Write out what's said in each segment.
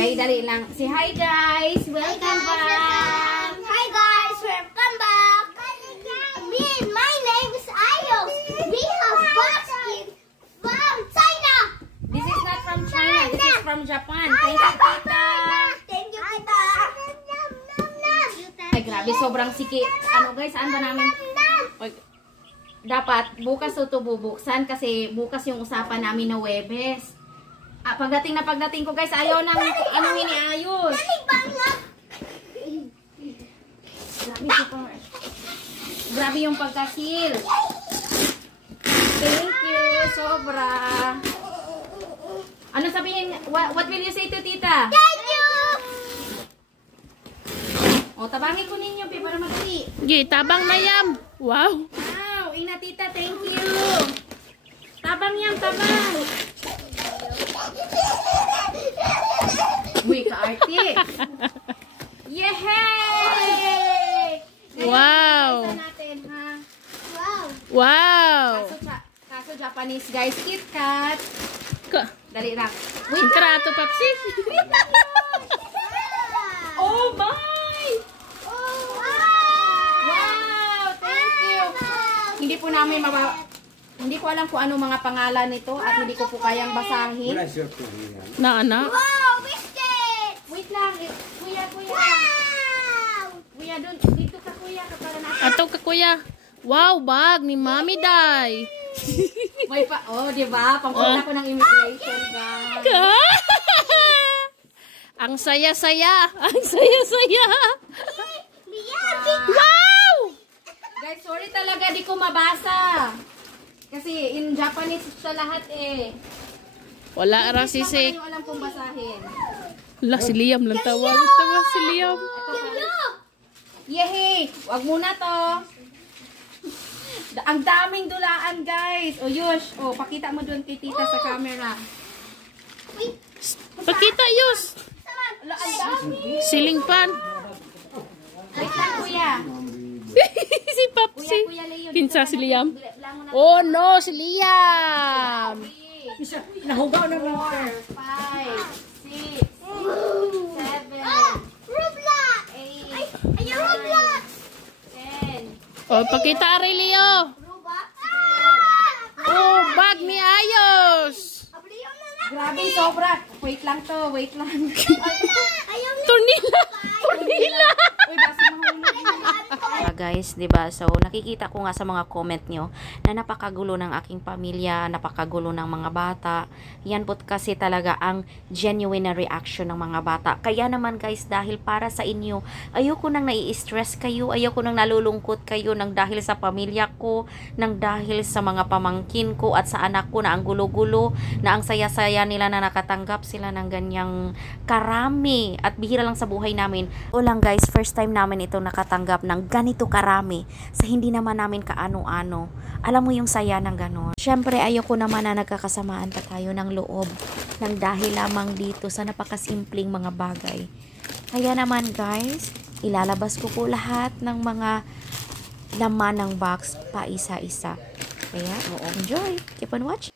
Anyway, dali lang. Say hi guys! Welcome back! Hi guys! Welcome back! My name is Ayos. We have basket from China. This is not from China. This is from Japan. Thank you, tita! Thank you, tita! Ay, grabe. Sobrang sikip. Ano guys, saan ba namin? Oy, dapat bukas ito bubuksan kasi bukas yung usapan namin na Webes. Pagdating ko guys, ayaw nang anong iniayos. Grabe yung pagkasil. Thank you, sobra. Ano sabihin? What will you say to tita? Thank you! O, tabangin ko ninyo, para madali. Gi, tabang na yam. Wow. Wow, ina tita, thank you. Tabang yam, tabang. Uy, ka-arte. Yehey! Wow. Natin, ha? Wow! Wow. Kaso Japanese guys, KitKat. Dali lang. Wait, Intrato, Papsi. oh my! Wow, thank you. Hindi po namin hindi ko alam kung ano mga pangalan nito at hindi ko po kayang basahin. Na, anak. Wow! Biscuit! Wait lang, kuya. Wow! Kuya, dito ka kuya, para natin. Ato ka, kuya. Wow, bag ni Mami Day. May pa, oh, di ba? Pangpunta ko ng immigration, guys. Ang saya-saya. Ang saya-saya. Wow! Wow! Guys, sorry talaga, di ko mabasa. Kasi in Japanese sa lahat eh. Wala ra Hindi si Sik. yung alam kong basahin. La, si Liam lang tawag. Tawa si Liam. Ito pa. Yehey! Wag muna to. Ang daming dulaan, guys. O, Yush. O, pakita mo doon kay tita sa camera. Pakita, Yus. Ala, ang dami. Siling pan. Wait lang, kuya. Si Papsi. Kuya Leo. Pinsa si Liam. Lang mo na. Oh no, si Liam. Nahugaw na 4, 5, 6, 7, Roblox! 8, Ay, Roblox! 10. Oh, pakita ari Leo. Roblox? Oh, bag ni Ayos. Grabe, sobra. Wait lang to, wait lang. Ayaw na! Tornila. Tornila. Uy, basta mahulog. Guys, 'di ba? So nakikita ko nga sa mga comment nyo na napakagulo ng aking pamilya, napakagulo ng mga bata. Yan po kasi talaga ang genuine na reaction ng mga bata. Kaya naman guys, dahil para sa inyo, ayoko nang nai-stress kayo, ayoko nang nalulungkot kayo nang dahil sa pamilya ko, nang dahil sa mga pamangkin ko at sa anak ko na ang gulo-gulo, na ang saya-saya nila na nakatanggap sila ng ganyang karami at bihira lang sa buhay namin. O lang guys, first time namin ito nakatanggap ng ganito karami sa hindi naman namin kaano-ano. Alam mo yung saya ng ganon. Syempre ayoko naman na nagkakasamaan pa tayo ng loob ng dahil lamang dito sa napakasimpleng mga bagay. Kaya naman guys, ilalabas ko po lahat ng mga laman ng box pa isa-isa. Kaya enjoy. Keep on watching.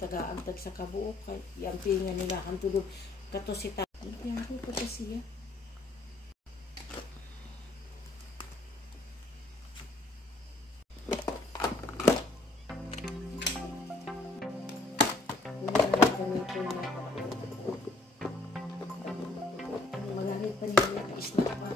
taga-antag sa kabuok. Yung pinga nila, ang tulog. Kato si ta. Kaya ako pa siya. Magalit pa nila ka isla pa.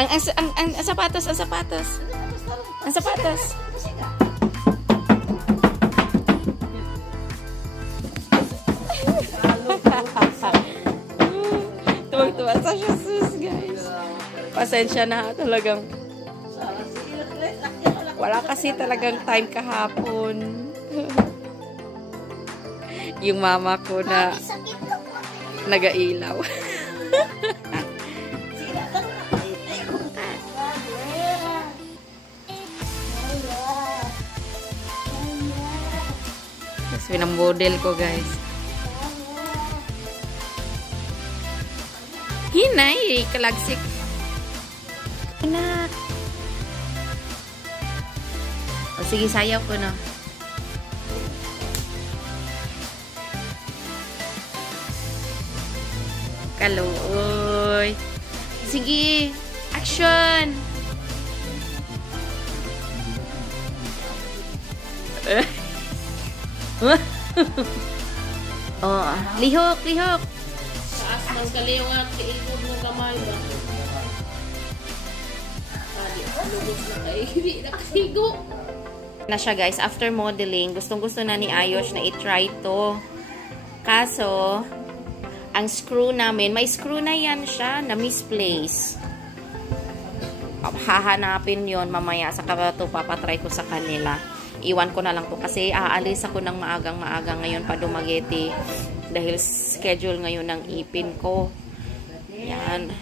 Ang sapatos, ang sapatos. Ang sapatos. Tuwag-tuwa sa Jesus, guys. Pasensya na talagang. Wala kasi talagang time kahapon. Yung mama ko na nagailaw. Pinang-model ko, guys. Hinay, kalagsik. Anak. O, sige, sayaw ko na. Kaluoy. Sige, action. Oh, lihok, lihok. Taas man kaliyo nga, kiigod ng kamay ba? Lugos na kayo, hindi nakasigo. Na siya, guys, after modeling, gustong-gusto na ni Ayos na i-try to. Kaso, ang screw namin, may screw na yan siya na misplace. Hahanapin yon mamaya sa kabato, papatry ko sa kanila. Iwan ko na lang to kasi aalis ako ng maagang-maagang ngayon pa Dumaguete dahil schedule ngayon ng ipin ko. Yan.